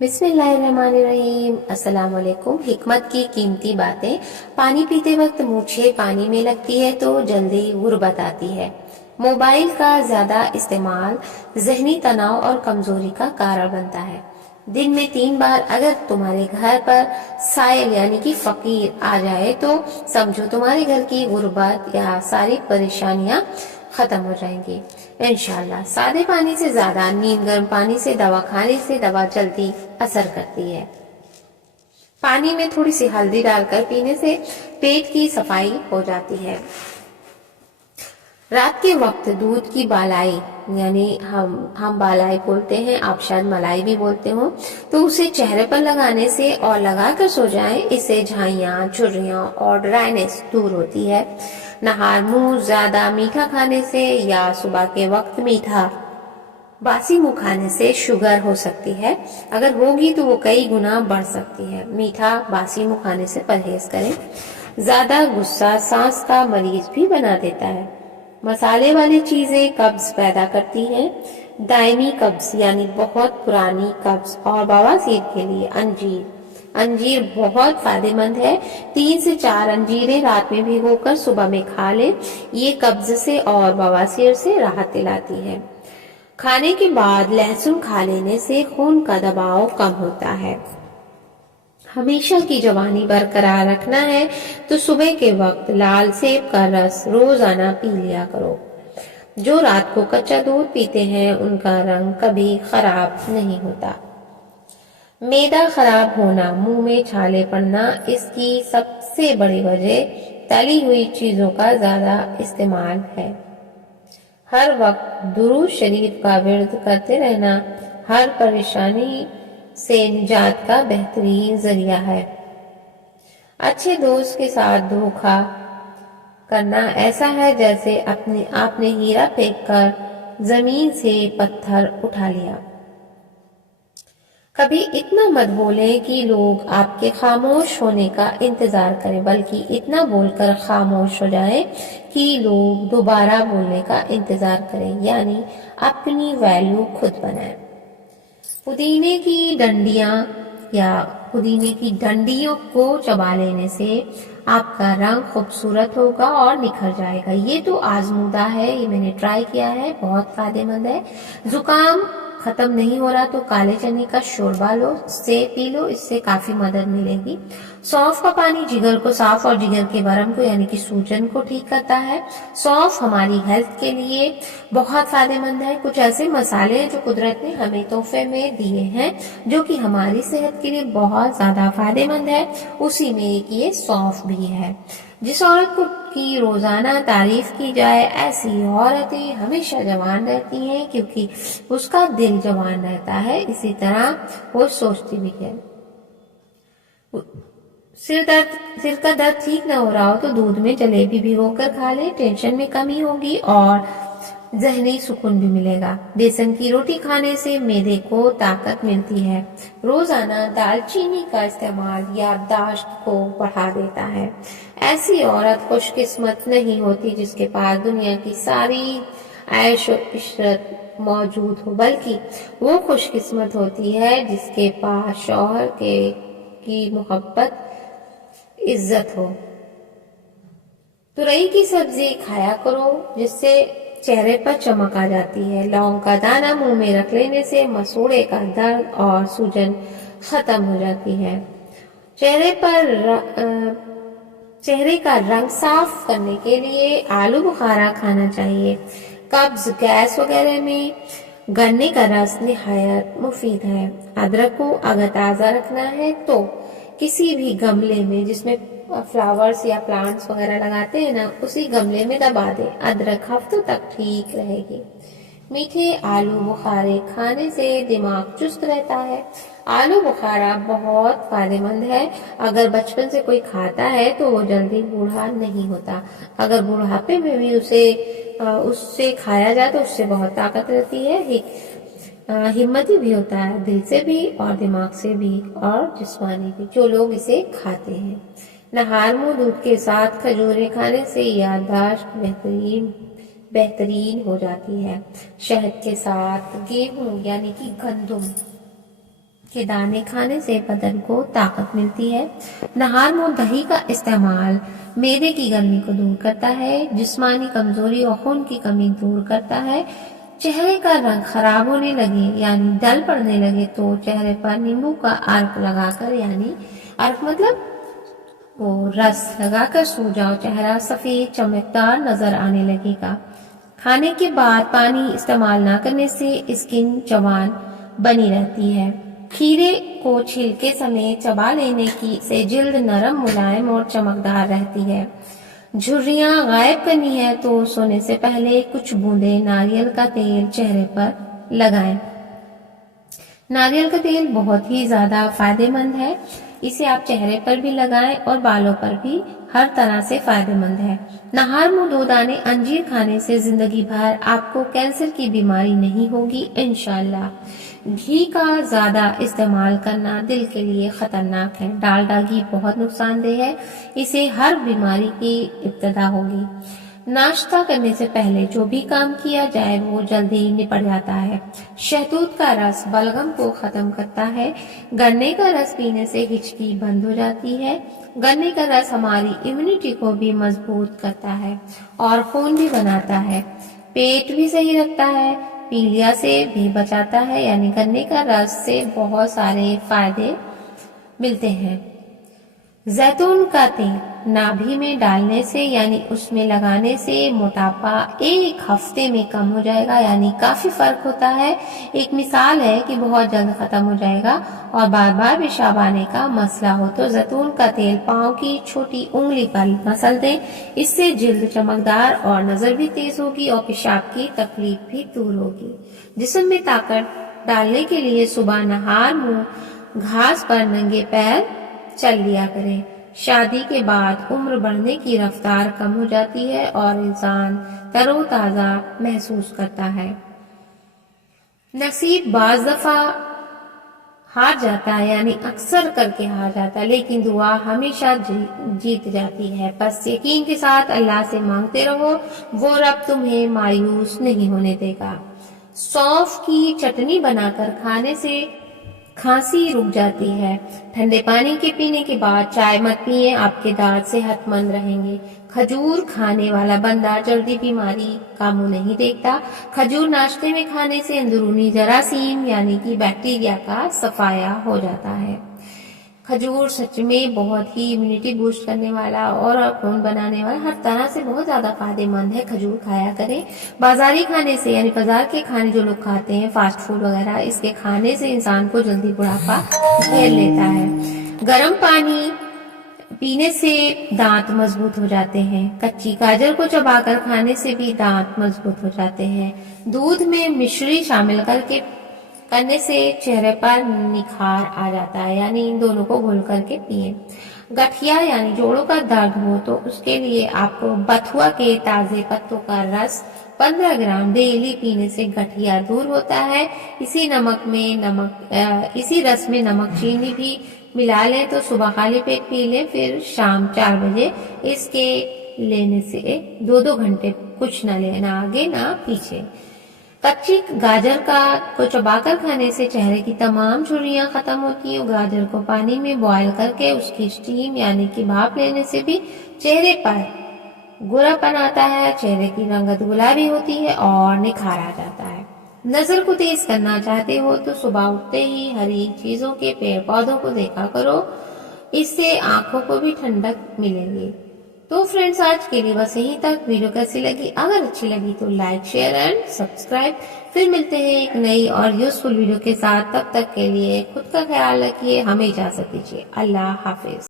بسم اللہ الرحمن الرحیم۔ السلام علیکم۔ حکمت کی قیمتی باتیں۔ پانی پیتے وقت مونچھیں پانی میں لگتی ہے تو جلدی غربت آتی ہے۔ موبائل کا زیادہ استعمال ذہنی تناؤ اور کمزوری کا کارن بنتا ہے۔ دن میں 3 بار اگر تمہارے گھر پر سائل یعنی کہ فقیر آ جائے تو سمجھو تمہارے گھر کی غربت یا ساری پریشانیاں ختم ہو جائیں گی انشاءاللہ۔ سادے پانی سے زیادہ نیم گرم پانی سے دوا کھانے سے دوا جلدی اثر کرتی ہے۔ پانی میں تھوڑی سی ہلدی ڈال کر پینے سے پیٹ کی صفائی ہو جاتی ہے۔ رات کے وقت دودھ کی بالائی یعنی ہم بالائی بولتے ہیں، آپ شاید ملائی بھی بولتے ہوں، تو اسے چہرے پر لگانے سے اور لگا کر سو جائیں، اس سے جھائیاں، جھریاں اور ڈرائنس دور ہوتی ہے۔ نہار منہ زیادہ میٹھا کھانے سے یا صبح کے وقت میٹھا باسی منہ کھانے سے شوگر ہو سکتی ہے، اگر ہوگی تو وہ کئی گنا بڑھ سکتی ہے۔ میٹھا باسی منہ کھانے سے پرہیز کریں۔ زیادہ غصہ سانس کا مریض بھی بنا دیتا ہے۔ مسالے والی چیزیں قبض پیدا کرتی ہیں۔ دائمی قبض یعنی بہت پرانی قبض اور بواسیر کے لیے انجیر بہت فائدہ مند ہے۔ 3 سے 4 انجیریں رات میں بھگو کر صبح میں کھا لیں، یہ قبض سے اور بواسیر سے راحت دلاتی ہے۔ کھانے کے بعد لہسن کھا لینے سے خون کا دباؤ کم ہوتا ہے۔ ہمیشہ کی جوانی برقرار رکھنا ہے تو صبح کے وقت لال سیب کا رس روزانہ پی لیا کرو۔ جو رات کو کچا دودھ پیتے ہیں ان کا رنگ کبھی خراب نہیں ہوتا۔ معدہ خراب ہونا، منہ میں چھالے پڑنا، اس کی سب سے بڑی وجہ تلی ہوئی چیزوں کا زیادہ استعمال ہے۔ ہر وقت درود شریف کا ورد کرتے رہنا ہر پریشانی سے نجات کا بہترین ذریعہ ہے۔ اچھے دوست کے ساتھ دھوکا کرنا ایسا ہے جیسے آپ نے ہیرا پھینک کر زمین سے پتھر اٹھا لیا۔ کبھی اتنا مت بولیں کہ لوگ آپ کے خاموش ہونے کا انتظار کریں، بلکہ اتنا بول کر خاموش ہو جائیں کہ لوگ دوبارہ بولنے کا انتظار کریں، یعنی اپنی ویلیو خود بنائیں۔ پودینے کی ڈنڈیوں کو چبا لینے سے آپ کا رنگ خوبصورت ہوگا اور نکھر جائے گا۔ یہ تو آزمودہ ہے، یہ میں نے ٹرائی کیا ہے، بہت فائدہ مند ہے۔ زکام ختم نہیں ہو رہا تو کالے چنے کا شوربہ لو، اس سے پی لو، اس سے کافی مدد ملے گی۔ سونف کا پانی جگر کو صاف اور جگر کے ورم کو یعنی کہ سوجن کو ٹھیک کرتا ہے۔ سونف ہماری ہیلتھ کے لیے بہت فائدہ مند ہے۔ کچھ ایسے مسالے ہیں جو قدرت نے ہمیں تحفے میں دیے ہیں جو کہ ہماری صحت کے لیے بہت زیادہ فائدہ مند ہے، اسی میں ایک یہ سونف بھی ہے۔ جس عورت کی روزانہ تعریف کی جائے ایسی عورتیں ہمیشہ جوان رہتی ہیں کیونکہ اس کا دل جوان رہتا ہے، اسی طرح وہ سوچتی بھی ہے۔ سر کا درد ٹھیک نہ ہو رہا ہو تو دودھ میں جلیبی بھگو کر کھا لیں، ٹینشن میں کمی ہوگی اور ذہنی سکون بھی ملے گا۔ بیسن کی روٹی کھانے سے معدے کو طاقت ملتی ہے۔ روزانہ دال چینی کا استعمال یادداشت کو بڑھا دیتا ہے۔ ایسی عورت خوش قسمت نہیں ہوتی جس کے پاس دنیا کی ساری عیش و عشرت موجود ہو، بلکہ وہ خوش قسمت ہوتی ہے جس کے پاس شوہر کی محبت عزت ہو۔ ترئی کی سبزی کھایا کرو جس سے چہرے پر چمک آ جاتی ہے۔ لونگ کا دانہ منہ میں رکھ لینے سے مسوڑے کا درد اور سوجن ختم ہو جاتی ہے۔ چہرے کا رنگ صاف کرنے کے لیے آلو بخارا کھانا چاہیے۔ قبض گیس وغیرہ میں گنے کا رس نہایت مفید ہے۔ ادرک کو اگر تازہ رکھنا ہے تو کسی بھی گملے میں جس میں فلاورز یا پلانٹس وغیرہ لگاتے ہیں نا، اسی گملے میں دبا دیں، ادرک ہفتوں تک ٹھیک رہے گی۔ میٹھے آلو بخارے کھانے سے دماغ چست رہتا ہے۔ آلو بخارا بہت فائدہ مند ہے۔ اگر بچپن سے کوئی کھاتا ہے تو وہ جلدی بوڑھا نہیں ہوتا، اگر بڑھاپے میں بھی اس سے کھایا جائے تو اس سے بہت طاقت رہتی ہے، ہمتی بھی ہوتا ہے، دل سے بھی اور دماغ سے بھی اور جسمانی بھی، جو لوگ اسے کھاتے ہیں۔ نہار منہ دودھ کے ساتھ کھجوریں کھانے سے یادداشت بہترین ہو جاتی ہے۔ شہد کے ساتھ گیہوں یعنی کہ گندم کے دانے کھانے سے بدن کو طاقت ملتی ہے۔ نہار منہ دہی کا استعمال معدے کی گرمی کو دور کرتا ہے، جسمانی کمزوری اور خون کی کمی دور کرتا ہے۔ چہرے کا رنگ خراب ہونے لگے یعنی ڈل پڑنے لگے تو چہرے پر نیمبو کا عرق لگا کر، یعنی عرق مطلب وہ رس لگا کر سو جاؤ، چہرہ سفید چمکدار نظر آنے لگے گا۔ کھانے کے بعد پانی استعمال نہ کرنے سے اسکن جوان بنی رہتی ہے۔ کھیرے کو چھلکے سمیت چبا لینے سے جلد نرم، ملائم اور چمکدار رہتی ہے۔ جھریاں غائب کرنی ہے تو سونے سے پہلے کچھ بوندیں ناریل کا تیل چہرے پر لگائیں۔ ناریل کا تیل بہت ہی زیادہ فائدہ مند ہے، اسے آپ چہرے پر بھی لگائیں اور بالوں پر بھی، ہر طرح سے فائدہ مند ہے۔ نہار منہ 2 دانے انجیر کھانے سے زندگی بھر آپ کو کینسر کی بیماری نہیں ہوگی انشاءاللہ۔ گھی کا زیادہ استعمال کرنا دل کے لیے خطرناک ہے۔ ڈالڈا گھی بہت نقصان دہ ہے، اسے ہر بیماری کی ابتدا ہوگی۔ ناشتہ کرنے سے پہلے جو بھی کام کیا جائے وہ جلدی نپٹ جاتا ہے۔ شہتوت کا رس بلغم کو ختم کرتا ہے۔ گنے کا رس پینے سے ہچکی بند ہو جاتی ہے۔ گنے کا رس ہماری امیونٹی کو بھی مضبوط کرتا ہے اور خون بھی بناتا ہے، پیٹ بھی صحیح رکھتا ہے، پیلیا سے بھی بچاتا ہے، یعنی گنے کا رس سے بہت سارے فائدے ملتے ہیں۔ زیتون کا تیل نابھی میں ڈالنے سے یعنی اس میں لگانے سے موٹاپا 1 ہفتے میں کم ہو جائے گا، یعنی کافی فرق ہوتا ہے۔ ایک مثال ہے کہ بہت جلد ختم ہو جائے گا اور بار بار پیشاب آنے کا مسئلہ ہو تو زیتون کا تیل پاؤں کی چھوٹی انگلی پر مسل دیں، اس سے جلد چمکدار اور نظر بھی تیز ہوگی اور پیشاب کی تکلیف بھی دور ہوگی۔ جسم میں طاقت ڈالنے کے لیے صبح نہار منہ گھاس پر ننگے پیر چل لیا کریں۔ شادی کے بعد عمر بڑھنے کی رفتار کم ہو جاتی ہے اور انسان تر و تازہ محسوس کرتا ہے۔ نصیب بعض دفعہ ہار جاتا ہے، یعنی اکثر کر کے ہار جاتا ہے، لیکن دعا ہمیشہ جیت جاتی ہے۔ بس یقین کے ساتھ اللہ سے مانگتے رہو، وہ رب تمہیں مایوس نہیں ہونے دے گا۔ سونف کی چٹنی بنا کر کھانے سے کھانسی رک جاتی ہے۔ ٹھنڈے پانی کے پینے کے بعد چائے مت پیئیں، آپ کے دانت صحت مند رہیں گے۔ کھجور کھانے والا بندہ جلدی بیماری کا منہ نہیں دیکھتا۔ کھجور ناشتے میں کھانے سے اندرونی جراثیم یعنی کہ بیکٹیریا کا صفایا ہو جاتا ہے۔ کھجور سچ میں بہت ہی امیونٹی بوسٹ کرنے والا اور خون بنانے والا، ہر طرح سے بہت زیادہ فائدہ مند ہے۔ کھجور کھایا کریں۔ بازاری کھانے سے یعنی بازار کے کھانے جو لوگ کھاتے ہیں، فاسٹ فوڈ وغیرہ، اس کے کھانے سے انسان کو جلدی بڑھاپا گھیر لیتا ہے۔ گرم پانی پینے سے دانت مضبوط ہو جاتے ہیں۔ کچی گاجر کو چبا کر کھانے سے بھی دانت مضبوط ہو جاتے ہیں۔ دودھ میں مشری شامل کرنے سے چہرے پر نکھار آ جاتا ہے، یعنی ان دونوں کو گھول کر کے پیئیں۔ گٹھیا یعنی جوڑوں کا درد ہو تو اس کے لیے آپ کو بتھوا کے تازے پتوں کا رس 15 گرام ڈیلی پینے سے گٹھیا دور ہوتا ہے۔ اسی رس میں نمک چینی بھی ملا لیں تو صبح خالی پیٹ پی لیں، پھر شام 4 بجے اس کے لینے سے 2 گھنٹے کچھ نہ لیں، نہ آگے نہ پیچھے۔ کچی گاجر کو چبا کر کھانے سے چہرے کی تمام جھریاں ختم ہوتی ہیں۔ گاجر کو پانی میں بوائل کر کے اس کی اسٹیم یعنی کہ بھاپ لینے سے بھی چہرے پر گورا پن آتا ہے، چہرے کی رنگت گلابی ہوتی ہے اور نکھار آ جاتا ہے۔ نظر کو تیز کرنا چاہتے ہو تو صبح اٹھتے ہی ہری چیزوں کے پیڑ پودوں کو دیکھا کرو، اس سے آنکھوں کو بھی ٹھنڈک ملے گی۔ تو فرینڈز، آج کے لیے بس یہیں تک۔ ویڈیو کیسی لگی؟ اگر اچھی لگی تو لائک، شیئر اینڈ سبسکرائب۔ پھر ملتے ہیں ایک نئی اور یوزفل ویڈیو کے ساتھ، تب تک کے لیے خود کا خیال رکھیے، ہمیں اجازت دیجیے۔ اللہ حافظ۔